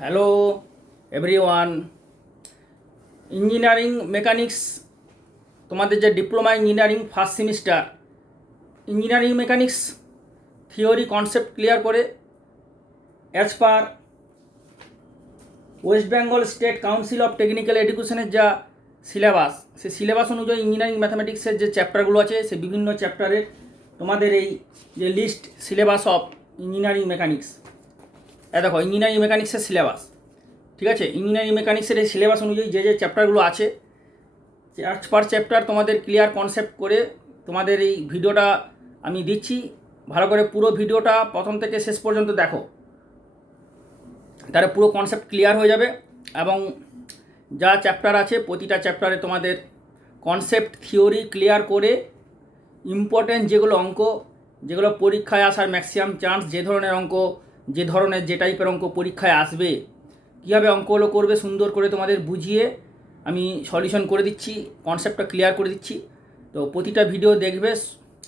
Hello everyone. Engineering mechanics, তোমাদের যে diploma engineering first semester, engineering mechanics theory concept clear করে as per West Bengal state council of technical এডুকেশনের যা syllabus, সেই syllabus অনুযায়ী engineering ম্যাথামেটিক্সের যে চ্যাপ্টারগুলো আছে, সে বিভিন্ন চ্যাপ্টারের তোমাদের এই যে list syllabus of engineering mechanics, দেখো ইঞ্জিনিয়ারিং মেকানিক্সের সিলেবাস, ঠিক আছে। ইঞ্জিনিয়ারিং মেকানিক্সের এই সিলেবাস অনুযায়ী যে যে চ্যাপ্টারগুলো আছে, পার চ্যাপ্টার তোমাদের ক্লিয়ার কনসেপ্ট করে তোমাদের এই ভিডিওটা আমি দিচ্ছি। ভালো করে পুরো ভিডিওটা প্রথম থেকে শেষ পর্যন্ত দেখো, তাহলে পুরো কনসেপ্ট ক্লিয়ার হয়ে যাবে। এবং যা চ্যাপ্টার আছে প্রতিটা চ্যাপ্টারে তোমাদের কনসেপ্ট থিওরি ক্লিয়ার করে ইম্পর্ট্যান্ট যেগুলো অঙ্ক, যেগুলো পরীক্ষায় আসার ম্যাক্সিমাম চান্স, যে ধরনের অঙ্ক, যে টাইপের অঙ্ক পরীক্ষায় আসবে, কীভাবে অঙ্কগুলো করবে সুন্দর করে তোমাদের বুঝিয়ে আমি সলিউশন করে দিচ্ছি, কনসেপ্টটা ক্লিয়ার করে দিচ্ছি। তো প্রতিটা ভিডিও দেখবে,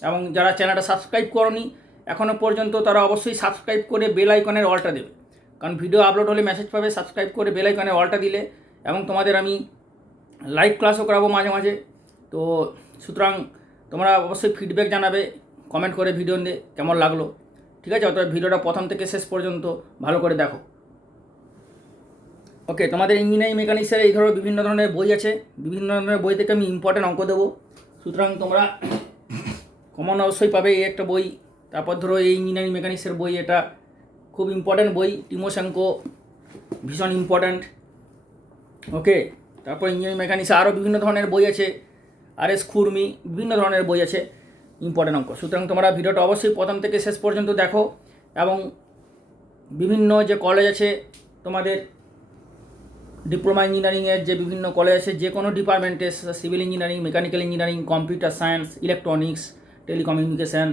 এবং যারা চ্যানেলটা সাবস্ক্রাইব করনি এখনও পর্যন্ত তারা অবশ্যই সাবস্ক্রাইব করে বেল আইকনের অলটা দেবে, কারণ ভিডিও আপলোড হলে মেসেজ পাবে। সাবস্ক্রাইব করে বেল আইকনের অলটা দিলে, এবং তোমাদের আমি লাইভ ক্লাসও করাবো মাঝে মাঝে। তো সুতরাং তোমরা অবশ্যই ফিডব্যাক জানাবে কমেন্ট করে ভিডিও নিয়ে কেমন লাগলো, ঠিক আছে। অতএব ভিডিওটা প্রথম থেকে শেষ পর্যন্ত ভালো করে দেখো। ওকে, তোমাদের ইঞ্জিনিয়ারিং মেকানিক্সের এই ধরো বিভিন্ন ধরনের বই আছে, বিভিন্ন ধরনের বই থেকে আমি ইম্পর্টেন্ট অঙ্ক দেবো। সুতরাং তোমরা কমন অবশ্যই পাবে এই একটা বই। তারপর ধরো এই ইঞ্জিনিয়ারিং মেকানিক্সের বই, এটা খুব ইম্পর্ট্যান্ট বই, টিমোশেঙ্কো, ভীষণ ইম্পর্ট্যান্ট। ওকে, তারপর ইঞ্জিনিয়ারিং মেকানিক্সে আরও বিভিন্ন ধরনের বই আছে, আর.এস. খুরমি, বিভিন্ন ধরনের বই আছে ইম্পর্ট্যান্ট অঙ্ক। সুতরাং তোমরা ভিডিওটা অবশ্যই প্রথম থেকে শেষ পর্যন্ত দেখো। এবং বিভিন্ন যে কলেজ আছে তোমাদের ডিপ্লোমা ইঞ্জিনিয়ারিংয়ের, যে বিভিন্ন কলেজ আছে, যে কোনো ডিপার্টমেন্টে, civil engineering, mechanical engineering, computer science, electronics, telecommunication,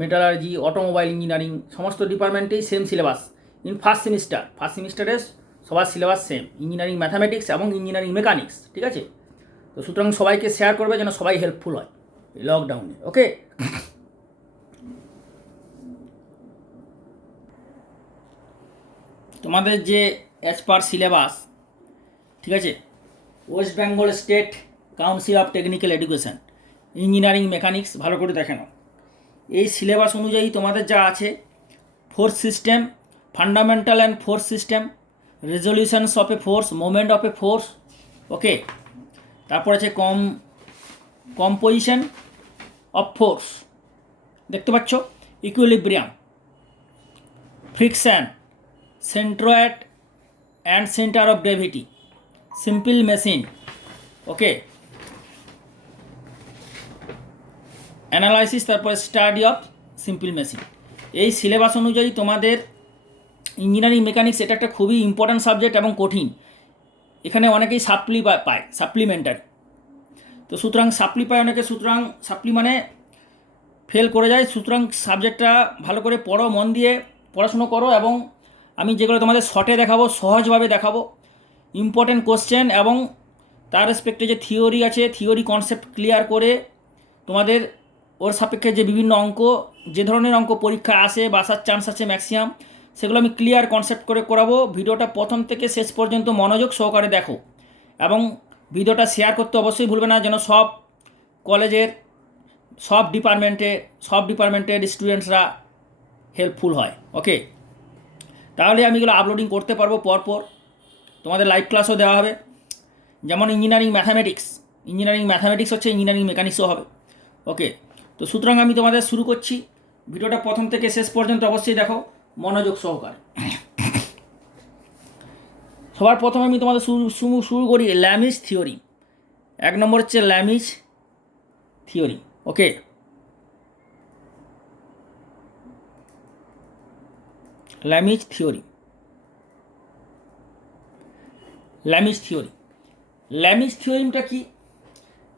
metallurgy, automobile engineering, সমস্ত ডিপার্টমেন্টেই সেম সিলেবাস। ফার্স্ট সেমিস্টারে সবার সিলেবাস সেম, ইঞ্জিনিয়ারিং ম্যাথামেটিক্স এবং ইঞ্জিনিয়ারিং মেকানিক্স, ঠিক আছে। তো সুতরাং সবাইকে শেয়ার করবে যেন সবাই হেল্পফুল হয় এই লকডাউনে। ওকে, তোমাদের যে অ্যাজ পার সিলেবাস, ঠিক আছে, West Bengal state council of technical education engineering mechanics, ভালো করে দেখে নাও। এই সিলেবাস অনুযায়ী তোমাদের যা আছে, force system, fundamental and force system, resolutions of a force, moment of a force, okay. তারপর আছে কম্পোজিশন অফ ফোর্স, দেখতে পাচ্ছ, equilibrium, friction, centroid and centre of gravity, simple machine, okay, analysis, তারপর স্টাডি অফ সিম্পল মেশিন। এই syllabus অনুযায়ী তোমাদের engineering mechanics এটা একটা খুবই ইম্পর্ট্যান্ট সাবজেক্ট এবং কঠিন। এখানে অনেকেই পায়, সাপ্লিমেন্টারি। তো সুতরাং সাপ্লি পায় অনেকে, সুতরাং সাপ্লি মানে ফেল করে যায়। সুতরাং সাবজেক্টটা ভালো করে পড়ো, মন দিয়ে পড়াশুনো করো, এবং আমি যেগুলো তোমাদের শর্টে দেখাবো, সহজভাবে দেখাবো, ইম্পর্টেন্ট কোশ্চেন এবং তার রেসপেক্টে যে থিওরি আছে, থিওরি কনসেপ্ট ক্লিয়ার করে তোমাদের ওর সাপেক্ষে যে বিভিন্ন অঙ্ক, যে ধরনের অঙ্ক পরীক্ষায় আসে বা আসার চান্স আছে ম্যাক্সিমাম, সেগুলো আমি ক্লিয়ার কনসেপ্ট করে করাবো। ভিডিওটা প্রথম থেকে শেষ পর্যন্ত মনোযোগ সহকারে দেখো, এবং ভিডিওটা শেয়ার করতে অবশ্যই ভুলবে না, যেন সব কলেজের, সব ডিপার্টমেন্টের স্টুডেন্টসরা হেল্পফুল হয়। ওকে, তাহলে আমি এগুলো আপলোডিং করতে পারবো পরপর, তোমাদের লাইভ ক্লাসও দেওয়া হবে। যেমন ইঞ্জিনিয়ারিং ম্যাথামেটিক্স হচ্ছে, ইঞ্জিনিয়ারিং মেকানিক্সও হবে। ওকে, তো সুতরাং আমি তোমাদের শুরু করছি। ভিডিওটা প্রথম থেকে শেষ পর্যন্ত অবশ্যই দেখো মনোযোগ সহকারে। সবার প্রথমে আমি তোমাদের শুরু করি ল্যামিজ থিওরি। 1 নম্বর হচ্ছে ল্যামিজ থিওরি। ওকে, ল্যামিজ থিওরিমটা কি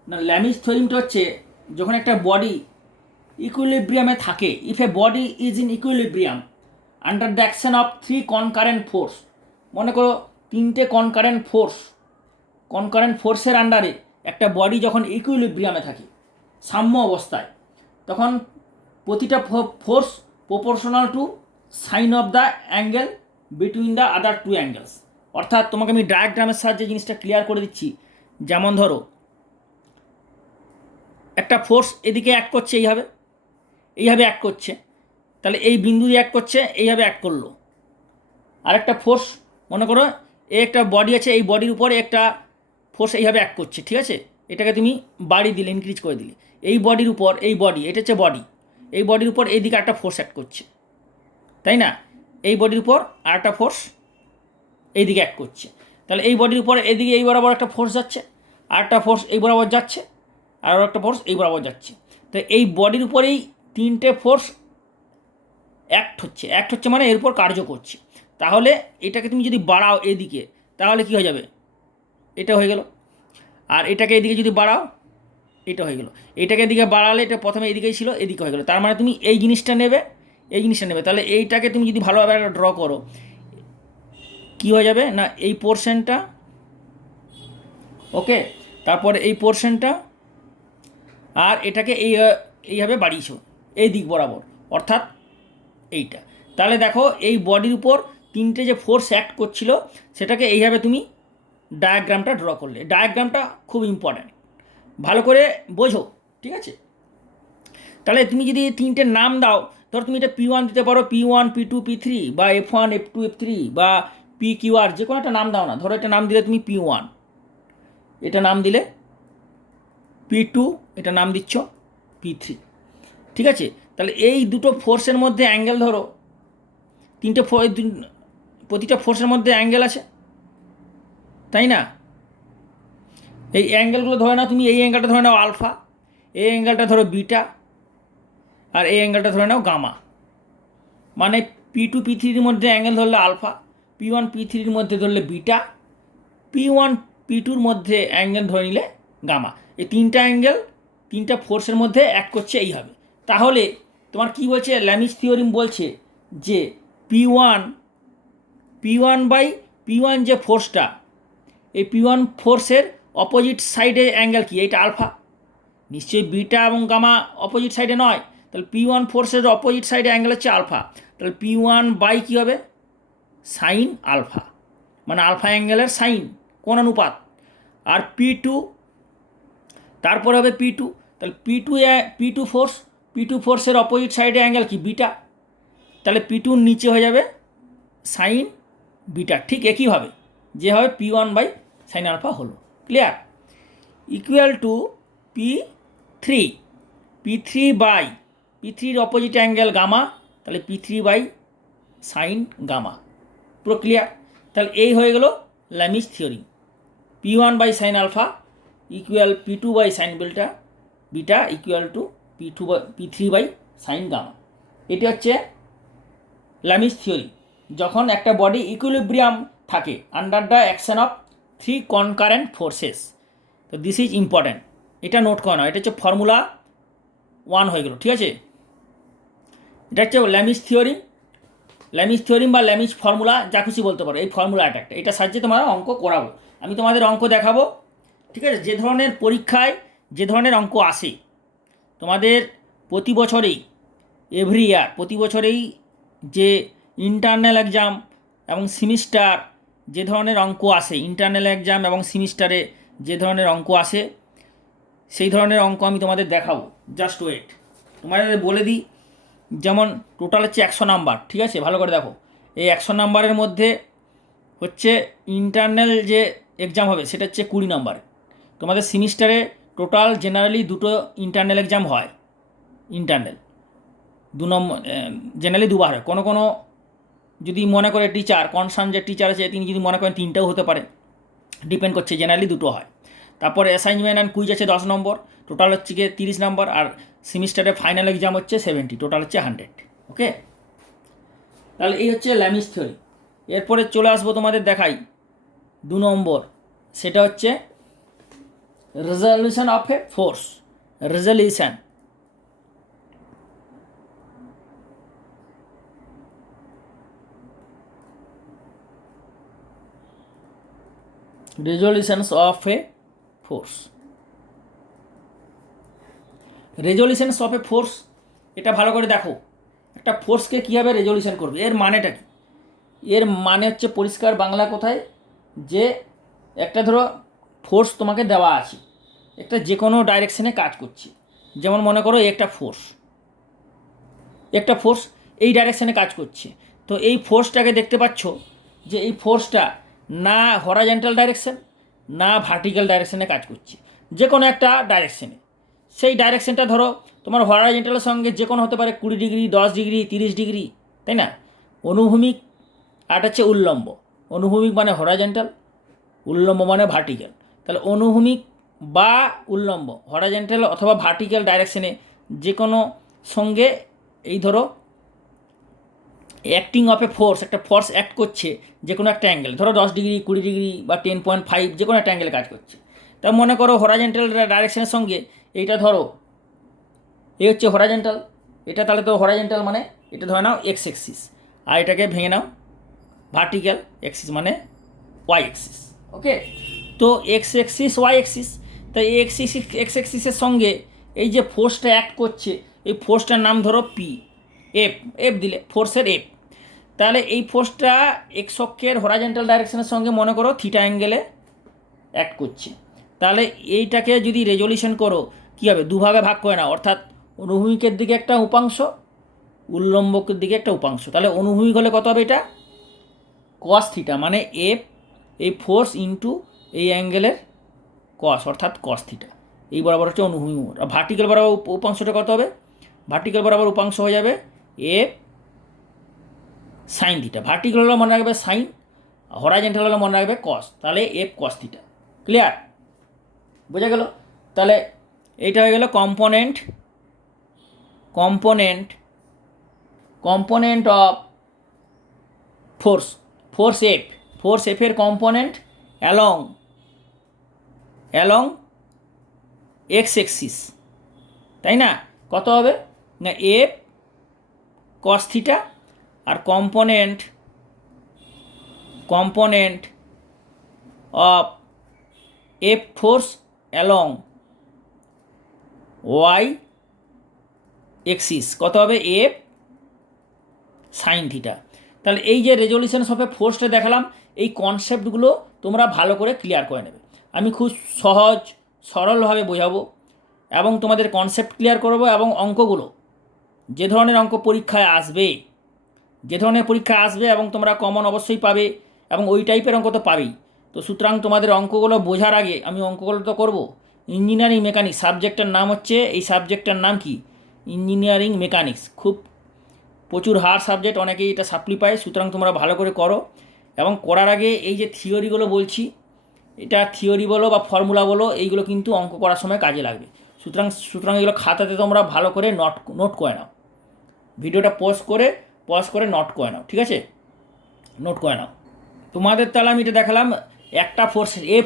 না, ল্যামিজ থিওরিমটা হচ্ছে যখন একটা বডি ইকুইলিব্রিয়ামে থাকে, if A body is in equilibrium under the action of 3 concurrent force, মনে করো 3টে কনকারেন্ট ফোর্সের আন্ডারে একটা বডি যখন ইকুইলিব্রিয়ামে থাকে, সাম্য অবস্থায়, তখন প্রতিটা force proportional to sine of the angle between the other two angles. অর্থাৎ তোমাকে আমি ডায়াগ্রামের সাহায্যে জিনিসটা ক্লিয়ার করে দিচ্ছি। যেমন ধরো একটা ফোর্স এদিকে অ্যাক্ট করছে, এইভাবে অ্যাক্ট করছে, তাহলে এই বিন্দু দিয়ে অ্যাক্ট করছে, এইভাবে অ্যাক্ট করলো। আর একটা ফোর্স মনে করো একটা বডি আছে, এই বডির উপরে একটা ফোর্স এইভাবে অ্যাক্ট করছে, ঠিক আছে, এটাকে তুমি বাড়ি দিলে, ইনক্রিজ করে দিলে, এই বডির উপর, এই বডি, এটা হচ্ছে বডি, এই বডির উপর এইদিকে একটা ফোর্স অ্যাক্ট করছে, তাই না, এই বডির উপর আর একটা ফোর্স এইদিকে অ্যাক্ট করছে, তাহলে এই বডির উপর এদিকে এই বরাবর একটা ফোর্স যাচ্ছে, আর একটা ফোর্স এই বরাবর যাচ্ছে, আর একটা ফোর্স এই বরাবর যাচ্ছে। তো এই বডির উপরেই তিনটে ফোর্স অ্যাক্ট হচ্ছে মানে এর উপর কার্য করছে। তাহলে এটাকে তুমি যদি বাড়াও এদিকে, তাহলে কী হয়ে যাবে, এটা হয়ে গেল। আর এটাকে এদিকে যদি বাড়াও, এটা হয়ে গেল। এটাকে এদিকে বাড়ালে এটা প্রথমে এদিকেই ছিল, এদিকে হয়ে গেলো। তার মানে তুমি এই জিনিসটা নেবে, এই জিনিসটা নেবে, তাহলে এইটাকে তুমি যদি ভালোভাবে একটা ড্র করো, কী হয়ে যাবে না, এই পোর্শনটা, ওকে, তারপরে এই পোর্শনটা, আর এটাকে এইভাবে বাড়িয়েছো এই দিক বরাবর, অর্থাৎ এইটা। তাহলে দেখো এই বডির উপর তিনটে যে ফোর্স অ্যাক্ট করছিল, সেটাকে এইভাবে তুমি ডায়াগ্রামটা ড্র করলে। ডায়াগ্রামটা খুব ইম্পর্ট্যান্ট, ভালো করে বোঝো, ঠিক আছে। তাহলে তুমি যদি তিনটে নাম দাও, ধরো তুমি এটা P1 দিতে পারো, P1 P2 P3, বা F1 F2 F3, বা PQR, যে কোনো একটা নাম দাও না। ধরো এটা নাম দিলে তুমি P1, এটা নাম দিলে P2, এটা নাম দিচ্ছ P3, ঠিক আছে। তাহলে এই দুটো ফোর্সের মধ্যে অ্যাঙ্গেল ধরো, প্রতিটা ফোর্সের মধ্যে অ্যাঙ্গেল আছে, তাই না। এই অ্যাঙ্গেলগুলো ধরে নাও তুমি, এই অ্যাঙ্গেলটা ধরে নাও আলফা, এই অ্যাঙ্গেলটা ধরো বিটা, আর এই অ্যাঙ্গেলটা ধরে নাও গামা। মানে P2 P3-র মধ্যে অ্যাঙ্গেল ধরলে আলফা, P1 P3-র মধ্যে ধরলে বিটা, P1 P2-র মধ্যে অ্যাঙ্গেল ধরে নিলে গামা। এই তিনটা অ্যাঙ্গেল তিনটা ফোর্সের মধ্যে অ্যাক্ট করছে এইভাবে। তাহলে তোমার কি বলছে, ল্যামিস থিওরিম বলছে যে P1 যে ফোর্সটা, এই P1 ফোর্সের অপোজিট সাইডে অ্যাঙ্গেল কি, এইটা আলফা, নিশ্চয়ই বিটা এবং গামা অপোজিট সাইডে নয়। তাহলে P1 ফোর্সের অপোজিট সাইডে অ্যাঙ্গেল হচ্ছে আলফা, তাহলে P1 বাই কী হবে, সাইন আলফা, মানে আলফা অ্যাঙ্গেলের সাইন, কোন অনুপাত। আর P2, তারপরে হবে P2, তাহলে P2 ফোর্সের অপোজিট সাইডে অ্যাঙ্গেল কি, বিটা, তাহলে P2 নিচে হয়ে যাবে সাইন বিটা। ঠিক একইভাবে যেভাবে P1 বাই সাইন আলফা হলো, clear, equal to P3 opposite angle gamma, তাহলে P3 বাই সাইন গামা, পুরো ক্লিয়ার। তাহলে এই হয়ে গেল Lami's theory, P1 by sine alpha equal P2 by sine beta equal to P3 by sine gamma. এটি হচ্ছে Lami's theory, যখন একটা বডি ইকুইলিব্রিয়াম থাকে under the action of 3 concurrent forces. তো দিস ইজ ইম্পর্ট্যান্ট, এটা নোট করা নয়, এটা হচ্ছে ফর্মুলা 1 হয়ে গেল, ঠিক আছে। এটা হচ্ছে ল্যামিস থিওরিম বা ল্যামিস ফর্মুলা, যা খুশি বলতে পারো। এই ফর্মুলাটা একটা, এটা সাহায্যে তোমরা অঙ্ক করাবো, আমি তোমাদের অঙ্ক দেখাবো, ঠিক আছে। যে ধরনের পরীক্ষায় যে ধরনের অঙ্ক আসে তোমাদের প্রতি বছরেই, এভরি ইয়ার, প্রতি বছরেই যে ইন্টারনাল এক্সাম এবং সেমিস্টার যে ধরনের অঙ্ক আসে, ইন্টারনাল এক্সাম এবং সেমিস্টারে যে ধরনের অঙ্ক আসে, সেই ধরনের অঙ্ক আমি তোমাদের দেখাবো। জাস্ট ওয়েট, তোমাদের বলে দিই, যেমন টোটাল হচ্ছে 100 নাম্বার, ঠিক আছে, ভালো করে দেখো। এই 100 নাম্বারের মধ্যে হচ্ছে ইন্টারনাল যে এক্সাম হবে সেটা হচ্ছে 20 নাম্বার। তোমাদের সেমিস্টারে টোটাল জেনারেলি দুটো ইন্টারনাল এক্সাম হয়, ইন্টারনাল 2 নম্বর, জেনারেলি দুবার হয়। কোনো যদি মনে করে টিচার, কনসার্ন যে টিচার আছে তিনি যদি মনে করেন 3টাও হতে পারে, ডিপেন্ড করছে, জেনারেলি দুটো হয়। তারপরে অ্যাসাইনমেন্ট অ্যান্ড কুইজ আছে 10 নম্বর, টোটাল হচ্ছে গিয়ে 30 নম্বর। আর সেমিস্টারে ফাইনাল এক্সাম হচ্ছে 70, টোটাল হচ্ছে 100, ওকে। তাহলে এই হচ্ছে ল্যামিস থিওরি। এরপরে চলে আসবো তোমাদের দেখাই 2 নম্বর, সেটা হচ্ছে resolution of a force. Resolution of a force. Resolutions of a force, এটা ভালো করে দেখো, একটা ফোর্সকে কীভাবে রেজলিউশন করবে, এর মানেটা কি। এর মানে হচ্ছে পরিষ্কার বাংলা কোথায়, যে একটা ধরো ফোর্স তোমাকে দেওয়া আছে, একটা যে কোনো ডাইরেকশনে কাজ করছে। যেমন মনে করো একটা ফোর্স এই ডাইরেকশনে কাজ করছে। তো এই ফোর্সটাকে দেখতে পাচ্ছ যে এই ফোর্সটা না হরাইজন্টাল ডাইরেকশন না ভার্টিক্যাল ডাইরেকশনে কাজ করছে, যে কোনো একটা ডাইরেকশনে। সেই ডাইরেকশনটা ধরো তোমার হরাইজন্টালের সঙ্গে যে কোনো হতে পারে 20 ডিগ্রি, 10 ডিগ্রি, 30 ডিগ্রি, তাই না? অনুভূমিক আর হচ্ছে উল্লম্ব। অনুভূমিক মানে হরাইজন্টাল, উল্লম্ব মানে ভার্টিক্যাল। তাহলে অনুভূমিক বা উল্লম্ব, হরাইজন্টাল অথবা ভার্টিক্যাল ডাইরেকশনে যে কোনো সঙ্গে এই ধরো অ্যাক্টিং অফ এ ফোর্স, একটা ফোর্স অ্যাক্ট করছে যে কোনো একটা অ্যাঙ্গেল, ধরো 10 ডিগ্রি, 20 ডিগ্রি বা 10.5, যে কোনো একটা অ্যাঙ্গেলে কাজ করছে। তা মনে করো হরাইজন্টাল ডাইরেকশনের সঙ্গে এইটা ধরো এই হচ্ছে হরাইজন্টাল, এটা তাহলে তো হরাইজন্টাল মানে এটা ধরে নাও এক্স এক্সিস, আর এটাকে ভেঙে নাও ভার্টিক্যাল এক্সিস মানে ওয়াই এক্সিস। ওকে, তো এক্স এক্সিস ওয়াই এক্সিস, তাই এক্স এক্সিসের সঙ্গে এই যে ফোর্সটা অ্যাক্ট করছে, এই ফোর্সটার নাম ধরো পি, এফ দিলে ফোর্সের এফ। তাহলে এই ফোর্সটা এক্স অক্ষের হরাইজন্টাল ডাইরেকশনের সঙ্গে মনে করো থিটা অ্যাঙ্গেলে অ্যাক্ট করছে। তাহলে এইটাকে যদি রেজলিউশন করো কী হবে, দুভাগে ভাগ করে নাও, অর্থাৎ অনুভূমিকের দিকে একটা উপাংশ, উল্লম্বকের দিকে একটা উপাংশ। তাহলে অনুভূমিক হলে কত হবে, এটা কস থিটা, মানে এফ এই ফোর্স ইন্টু এই অ্যাঙ্গেলের কস, অর্থাৎ কস থিটা। এই বরাবর হচ্ছে অনুভূমিক। আর ভার্টিক্যাল বরাবর উপাংশটা কত হবে, ভার্টিক্যাল বরাবর উপাংশ হয়ে যাবে এফ সাইন থিটা। ভার্টিক্যাল হলে মনে রাখবে সাইন, হরাইজন্টাল হলে মনে রাখবে কস, তাহলে এফ কস থিটা। ক্লিয়ার, বোঝা গেল? তাহলে এইটা হয়ে গেল কম্পোনেন্ট অফ ফোর্স এফের কম্পোনেন্ট অ্যালং এক্স এক্সিস, তাই না? কত হবে না এফ কস থিটা, আর component of F force along Y axis কত হবে, এফ সাইন থিটা। তাহলে এই যে রেজলিউশন অফ এ ফোর্সটা দেখালাম, এই কনসেপ্টগুলো তোমরা ভালো করে ক্লিয়ার করে নেবে। আমি খুব সহজ সরলভাবে বোঝাবো এবং তোমাদের কনসেপ্ট ক্লিয়ার করবো, এবং অঙ্কগুলো যে ধরনের অঙ্ক পরীক্ষায় আসবে, এবং তোমরা কমন অবশ্যই পাবে, এবং ওই টাইপের অঙ্ক তো পাবেই। তো সুতরাং তোমাদের অঙ্কগুলো বোঝার আগে আমি অঙ্কগুলো তো করবো। ইঞ্জিনিয়ারিং মেকানিক্স সাবজেক্টের নাম হচ্ছে, এই সাবজেক্টটার নাম কি, ইঞ্জিনিয়ারিং মেকানিক্স। খুব প্রচুর হার্ড সাবজেক্ট, অনেকেই এটা সাপ্লি পায়। সুতরাং তোমরা ভালো করে করো, এবং করার আগে এই যে থিওরিগুলো বলছি, এটা থিওরি বলো বা ফর্মুলা বলো, এইগুলো কিন্তু অঙ্ক করার সময় কাজে লাগবে। সুতরাং এগুলো খাতাতে তোমরা ভালো করে নোট করে নাও, ভিডিওটা পজ করে নোট করে নাও, ঠিক আছে? নোট করে নাও তোমাদের। তাহলে আমি এটা দেখালাম একটা ফোর্স, এ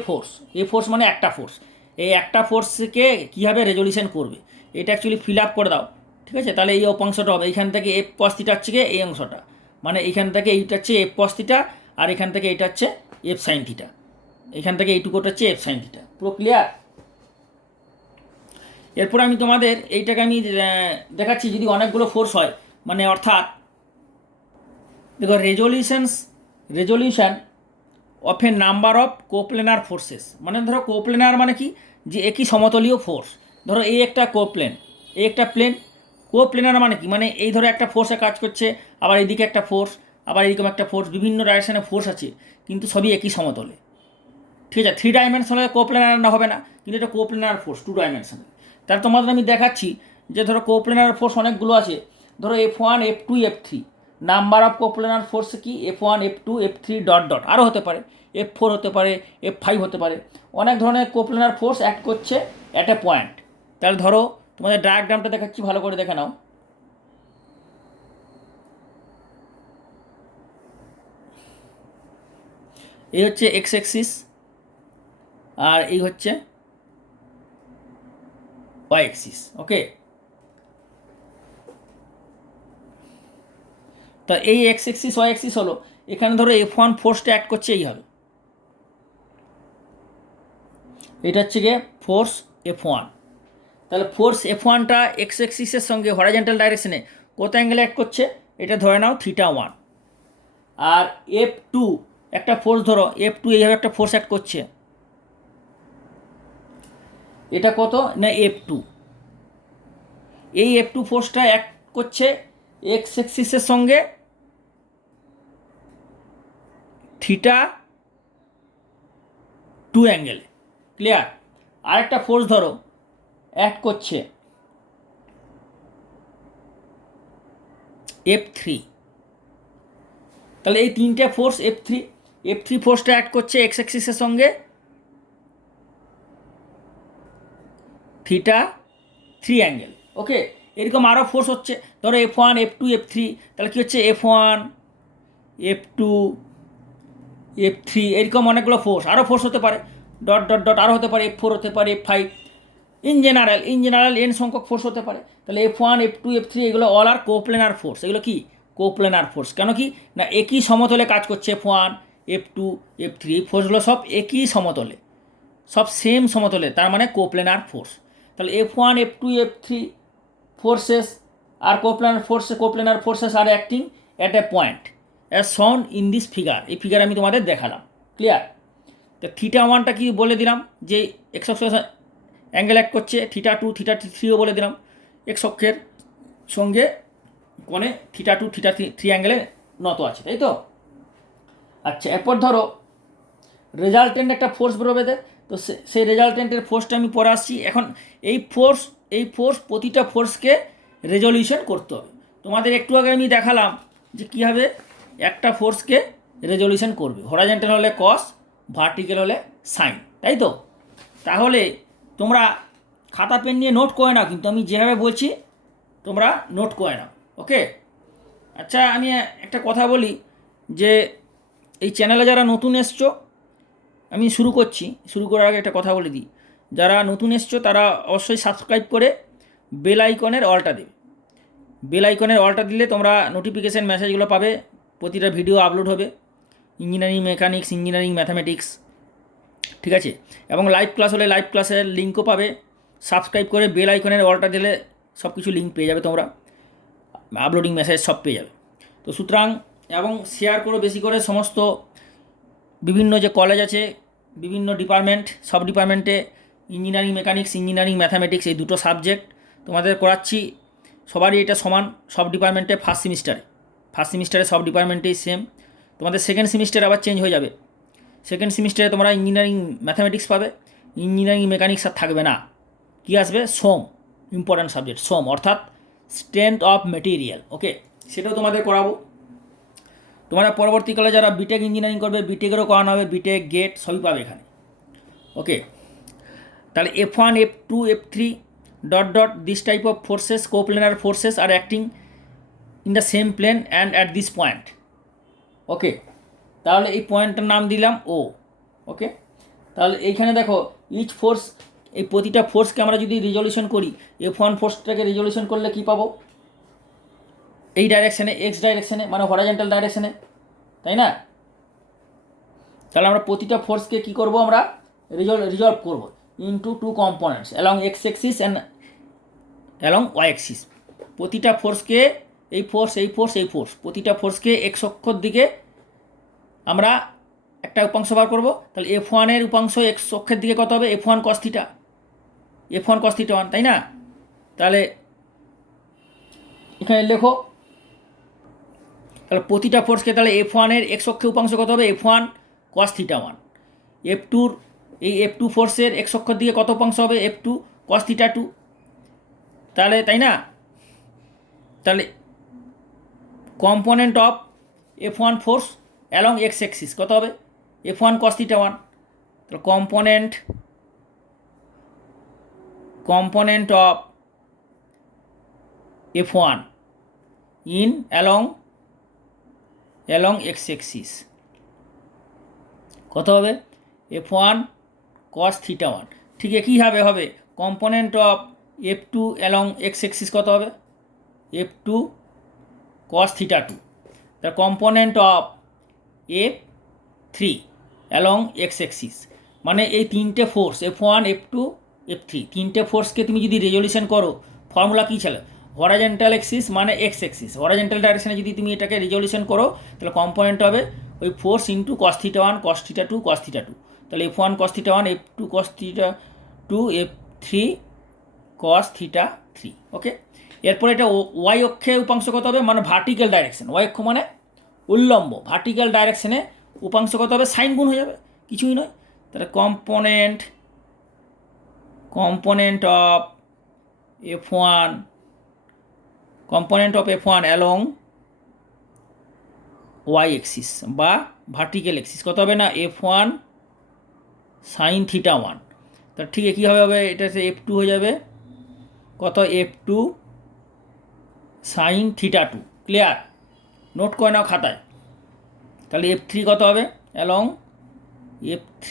ফোর্স মানে একটা ফোর্স, এই একটা ফোর্সকে কীভাবে রেজলিউশন করবে এটা অ্যাকচুয়ালি ফিল আপ করে দাও, ঠিক আছে? তাহলে এই অংশটা হবে, এইখান থেকে এফ কস থিটা হচ্ছে গিয়ে এই অংশটা, মানে এইখান থেকে এইটা হচ্ছে এফ কস থিটা, আর এখান থেকে এইটা হচ্ছে এফ সাইন থিটা, এখান থেকে এইটুকুটা হচ্ছে এফ সাইন থিটা। পুরো ক্লিয়ার? এরপর আমি তোমাদের এইটাকে আমি দেখাচ্ছি, যদি অনেকগুলো ফোর্স হয়, মানে অর্থাৎ দেখো resolution of a number of coplanar forces, মানে ধরো কোপ্লেনার মানে কি, যে একই সমতলীয় ফোর্স। ধরো এই একটা প্লেন, কোপ্লেনার মানে কি, মানে এই ধরো একটা ফোর্সে কাজ করছে, আবার এইদিকে একটা ফোর্স, আবার এরকম একটা ফোর্স, বিভিন্ন ডাইরেকশানে ফোর্স আছে, কিন্তু সবই একই সমতলে, ঠিক আছে? 3 ডাইমেনশনাল কোপ্লেনার না হবে না, কিন্তু এটা কোপ্লেনার ফোর্স 2 ডাইমেনশনাল। তার তোমাদের আমি দেখাচ্ছি যে ধরো কোপ্লেনার ফোর্স অনেকগুলো আছে, ধরো F1 F2 F3, number of কোপ্লেনার force কি F1 F2 F3 ডট আরও হতে পারে, F4 হতে পারে, F5 হতে পারে। অনেক ধরনের কোপ্লেনার ফোর্স অ্যাক্ট করছে অ্যাট এ পয়েন্ট। তাহলে ধরো তোমাদের ডায়াগ্রামটা দেখাচ্ছি, ভালো করে দেখে নাও। এই হচ্ছে এক্স এক্সিস, আর এই হচ্ছে ওয়াই এক্সিস। ওকে, তা এই এক্স এক্সিস ওয়াই এক্সিস হলো, এখানে ধরো F1 ফোর্সটা অ্যাক্ট করছে এইভাবে, এটা হচ্ছে গিয়ে ফোর্স F1। তাহলে ফোর্স F1টা এক্স এক্সিসের সঙ্গে হরাইজন্টাল ডাইরেকশনে কত অ্যাঙ্গেলে অ্যাক্ট করছে, এটা ধরে নাও θ1। আর F2 একটা ফোর্স ধরো, F2 এইভাবে একটা ফোর্স অ্যাক্ট করছে, এটা কত না F2, এই F2 ফোর্সটা অ্যাক্ট করছে এক্স অ্যাক্সিসের সঙ্গে θ2 অ্যাঙ্গেলে, ক্লিয়ার। আরেকটা ফোর্স ধরো অ্যাক্ট করছে F3, তাহলে এই তিনটে ফোর্স F3 ফোর্সটা অ্যাক্ট করছে এক্স অ্যাক্সিসের সঙ্গে θ3 অ্যাঙ্গেল, ওকে। এরকম আরও ফোর্স হচ্ছে, ধরো F1 F2 F3, তাহলে কী হচ্ছে F1 F2 F3, এরকম অনেকগুলো ফোর্স, আরও ফোর্স হতে পারে, ডট ডট ডট আরও হতে পারে, F4 হতে পারে, F5, ইন জেনারেল এন সংখ্যক ফোর্স হতে পারে। তাহলে F1 F2 F3 এগুলো অল আর কোপ্লেনার ফোর্স, এগুলো কি কোপ্লেনার ফোর্স। কেন কি না একই সমতলে কাজ করছে, F1 F2 F3 এই ফোর্সগুলো সব একই সমতলে, সব সেম সমতলে, তার মানে কোপ্লেনার ফোর্স। তাহলে F1 F2 F3 forces are coplanar forces are acting at a point as shown in this figure, এই ফিগার আমি তোমাদের দেখালাম, ক্লিয়ার। তো θ1টা কি বলে দিলাম যে এক্স অক্ষের অ্যাঙ্গেল অ্যাক্ট করছে, θ2 θ3ও বলে দিলাম, এক্স অক্ষের সঙ্গে কোণে θ2 θ3 অ্যাঙ্গেলে নত আছে, তাই তো। আচ্ছা, এরপর ধরো রেজাল্টেন্ট একটা ফোর্স বেরোবে, তো সেই রেজাল্টেন্টের ফোর্সটা আমি পরে আসছি। এখন এই ফোর্স প্রতিটা ফোর্সকে রেজলিউশন করতে হবে। তোমাদের একটু আগে আমি দেখালাম যে কীভাবে একটা ফোর্সকে রেজলিউশন করবে, হরাইজন্টাল হলে কস, ভার্টিক্যাল হলে সাইন, তাই তো। তাহলে তোমরা খাতা পেন নিয়ে নোট করে নাও, কিন্তু আমি যেভাবে বলছি তোমরা নোট করে নাও, ওকে। আচ্ছা, আমি একটা কথা বলি যে এই চ্যানেলে যারা নতুন এসছো, আমি শুরু করার আগে একটা কথা বলে দিই, যারা নতুন এসছো তারা অবশ্যই সাবস্ক্রাইব করে বেল আইকনের অলটা দেবে। বেল আইকনের অলটা দিলে তোমরা নোটিফিকেশান মেসেজগুলো পাবে, প্রতিটা ভিডিও আপলোড হবে, ইঞ্জিনিয়ারিং মেকানিক্স, ইঞ্জিনিয়ারিং ম্যাথামেটিক্স, ঠিক আছে। এবং লাইভ ক্লাস হলে লাইভ ক্লাসের লিঙ্কও পাবে। সাবস্ক্রাইব করে বেল আইকনের অলটা দিলে সব কিছু লিঙ্ক পেয়ে যাবে তোমরা, আপলোডিং মেসেজ সব পেয়ে যাবে। তো সুতরাং এবং শেয়ার করো বেশি করে, সমস্ত বিভিন্ন যে কলেজ আছে, বিভিন্ন ডিপার্টমেন্ট, সব ডিপার্টমেন্টে ইঞ্জিনিয়ারিং মেকানিক্স, ইঞ্জিনিয়ারিং ম্যাথামেটিক্স এই দুটো সাবজেক্ট তোমাদের করাচ্ছি, সবারই এটা সমান, সব ডিপার্টমেন্টে ফার্স্ট সেমিস্টারে সব ডিপার্টমেন্টেই সেম। তোমাদের সেকেন্ড সেমিস্টারে আবার চেঞ্জ হয়ে যাবে, সেকেন্ড সেমিস্টারে তোমরা ইঞ্জিনিয়ারিং ম্যাথামেটিক্স পাবে, ইঞ্জিনিয়ারিং মেকানিক্স আর থাকবে না, কী আসবে সোম, ইম্পর্ট্যান্ট সাবজেক্ট সোম, অর্থাৎ স্ট্রেংথ অফ মেটেরিয়াল, ওকে, সেটাও তোমাদের করাবো। তোমরা পরবর্তীকালে যারা বিটেক ইঞ্জিনিয়ারিং করবে, বিটেকেরও করানো হবে, বিটেক গেট সবই পাবে এখানে, ওকে। তাহলে F1 F2 F3 dot dot this type of forces, coplanar forces are acting in the same plane and at this point, okay. তাহলে এই পয়েন্টটার নাম দিলাম ও, ওকে। তাহলে এইখানে দেখো ইচ ফোর্স, এই প্রতিটা ফোর্সকে আমরা যদি রিজলিউশন করি, F1 ফোর্সটাকে রিজলিউশন করলে কী পাবো, এই ডাইরেকশানে, এক্স ডাইরেকশানে, মানে হরাইজন্টাল ডাইরেকশানে, তাই না। তাহলে আমরা প্রতিটা ফোর্সকে কী করবো, আমরা রিজলভ করবো into two components along X axis and along Y axis. প্রতিটা ফোর্সকে এই ফোর্স প্রতিটা ফোর্সকে এক্স অক্ষর দিকে আমরা একটা উপাংশ বার করবো। তাহলে F1 এর উপাংশ এক্স অক্ষের দিকে কত হবে, F1 cos θ, F1 cos θ1, তাই না। তাহলে এখানে লেখো, তাহলে প্রতিটা ফোর্সকে তাহলে F1 এর এক্স অক্ষে উপাংশ কত হবে, F1 cos θ1, F2 এই F2 ফোর্সের এক্স অক্ষের দিকে কত উপাংশ হবে, F2 cos θ2, তাহলে তাই না। তাহলে component of F1 force along X Axis কত হবে, F1 cos θ1, তাহলে component of F1 in along X Axis কত হবে, F1 cos θ1। ঠিক একইভাবে হবে component of F2 along X Axis কত হবে, F2 cos θ2। তার component of F3 along X Axis, মানে এই তিনটে ফোর্স F1 F2 F3 তিনটে ফোর্সকে তুমি যদি রেজলিউশন করো, ফর্মুলা কী ছিল, হরাইজন্টাল এক্সিস মানে এক্স এক্সিস, হরাইজন্টাল ডাইরেকশনে যদি তুমি এটাকে রিজলিউশন করো তাহলে কম্পোনেন্ট হবে ওই force into cos theta one cos theta two cos theta two, তাহলে F1 cos theta one, F2 cos theta two, F3 cos theta three. Okay, এরপর এটা ওয়াই অক্ষে উপাংশ কত হবে, মানে ভার্টিক্যাল ডাইরেকশন, ওয়াই অক্ষ মানে উল্লম্ব, ভার্টিক্যাল ডাইরেকশনে উপাংশ কত হবে, সাইন গুণ হয়ে যাবে, কিছুই নয়। তাহলে component of F1 along Y axis বা ভার্টিক্যাল এক্সিস কত হবে না, F1 সাইন থিটা ওয়ান। তার ঠিক কীভাবে হবে, এটা F2 হয়ে যাবে কত, F2 sine theta two. Clear, note করে নাও খাতায়। তাহলে F3 কত হবে, along F3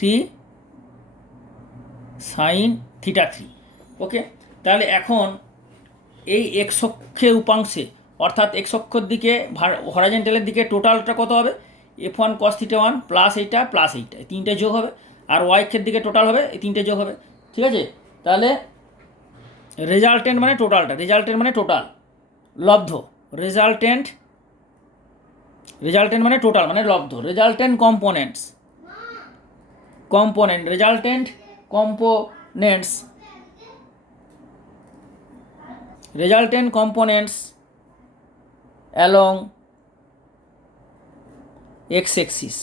sine theta three. Okay, তাহলে এখন এই এক্স অক্ষের উপাংশে অর্থাৎ এক্স অক্ষর দিকে হরাইজন্টালের দিকে টোটালটা কত হবে, F1 cos theta one plus এইটা এই তিনটে যোগ হবে, আর ওয়াই অক্ষের দিকে টোটাল হবে এই তিনটে যোগ হবে। ঠিক আছে, তাহলে রেজাল্টেন্ট মানে টোটাল লব্ধ, রেজাল্টেন্ট মানে টোটাল মানে লব্ধ, resultant components along X axis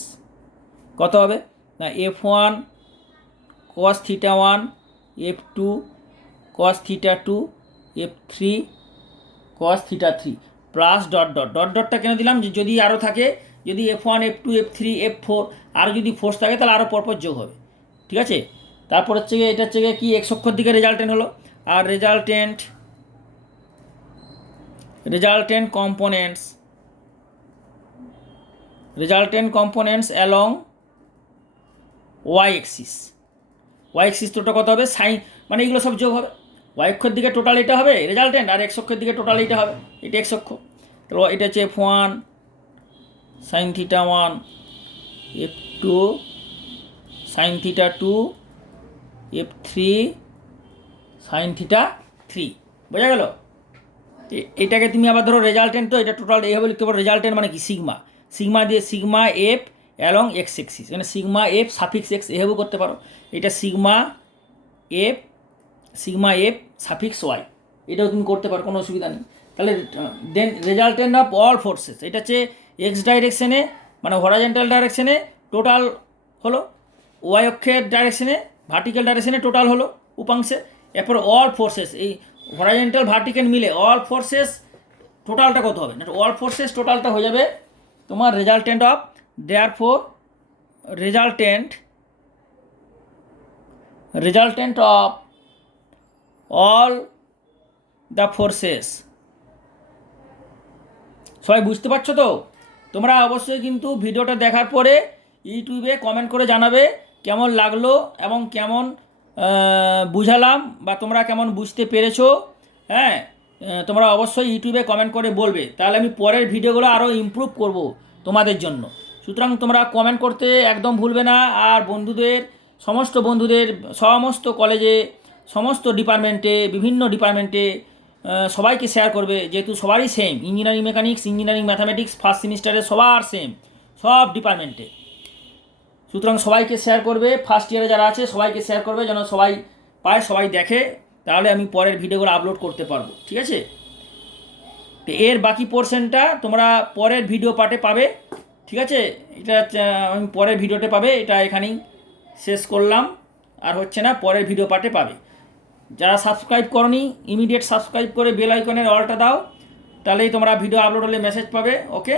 কত হবে না, F1 cos theta one, F2 cos theta two, F3 cos theta three plus ডটটা কেন দিলাম, যে যদি আরও থাকে, যদি F1 F2 F3 F4 আরও যদি ফোর্স থাকে তাহলে আরও পরপর যোগ হবে। ঠিক আছে, তারপর হচ্ছে গিয়ে এটা হচ্ছে গিয়ে কি, এক্স অক্ষর দিকে রেজাল্টেন্ট হলো, আর resultant components along Y axis তোটা কত হবে, সাইন মানে এগুলো সব যোগ হবে, ওয়াই অক্ষের দিকে টোটাল এটা হবে রেজাল্টেন্ট, আর এক্স অক্ষের দিকে টোটাল এটা হবে, এটা এক্স অক্ষ। তো এটা হচ্ছে F1 sine theta one, F2 sine theta two, F3 sine theta three. বোঝা গেল? এটাকে তুমি আবার ধরো রেজাল্টেন্ট, তো এটা টোটাল এইভাবে লিখতে পারো, রেজাল্টেন্ট মানে কি, সিগমা দিয়ে sigma F along X axis, মানে সিগমা এফ সাফিক্স এক্স এভাবেও করতে পারো, এটা সিগমা এফ সাফিক্স ওয়াই, এটাও তুমি করতে পারো, কোনো অসুবিধা নেই। তাহলে দেন রেজাল্টেন্ট অফ অল ফোর্সেস, এটা হচ্ছে এক্স ডাইরেকশনে মানে হরাইজন্টাল ডাইরেকশনে টোটাল হলো, ওয়াই অক্ষের ডাইরেকশনে ভার্টিক্যাল ডাইরেকশনে টোটাল হলো উপাংশে, এরপর অল ফোর্সেস এই হরাইজন্টাল ভার্টিক্যাল মিলে অল ফোর্সেস টোটালটা কত হবে না, অল ফোর্সেস টোটালটা হয়ে যাবে তোমার resultant of, therefore resultant of all the forces. সবাই বুঝতে পারছো তো? তোমরা অবশ্যই কিন্তু ভিডিওটা দেখার পরে ইউটিউবে কমেন্ট করে জানাবে কেমন লাগলো এবং কেমন বুঝালাম বা তোমরা কেমন বুঝতে পেরেছো। হ্যাঁ, তোমরা অবশ্যই ইউটিউবে কমেন্ট করে বলবে, তাহলে আমি পরের ভিডিওগুলো আরও ইমপ্রুভ করব তোমাদের জন্য। সুতরাং তোমরা কমেন্ট করতে একদম ভুলবে না, আর সমস্ত বন্ধুদের সমস্ত কলেজে, সমস্ত ডিপার্টমেন্টে, বিভিন্ন ডিপার্টমেন্টে সবাইকে শেয়ার করবে, যেহেতু সবারই same, engineering mechanics, engineering mathematics first সেমিস্টারে সবার সেম, সব ডিপার্টমেন্টে। সুতরাং সবাইকে শেয়ার করবে, ফার্স্ট ইয়ারে যারা আছে সবাইকে শেয়ার করবে, যেন সবাই পায়, সবাই দেখে, তাহলে আমি পরের ভিডিওগুলো আপলোড করতে পারবো। ঠিক আছে, তো এর বাকি পোর্শনটা তোমরা পরের ভিডিও পার্টে পাবে। ঠিক আছে, এটা আমি পরের ভিডিওতে পাবে, এটা এখানেই শেষ করলাম, আর হচ্ছে না, পরের ভিডিও পার্টে পাবে। যারা সাবস্ক্রাইব করনি ইমিডিয়েট সাবস্ক্রাইব করে বেল আইকনের অলটা দাও, তাহলেই তোমরা ভিডিও আপলোড হলে মেসেজ পাবে। ওকে।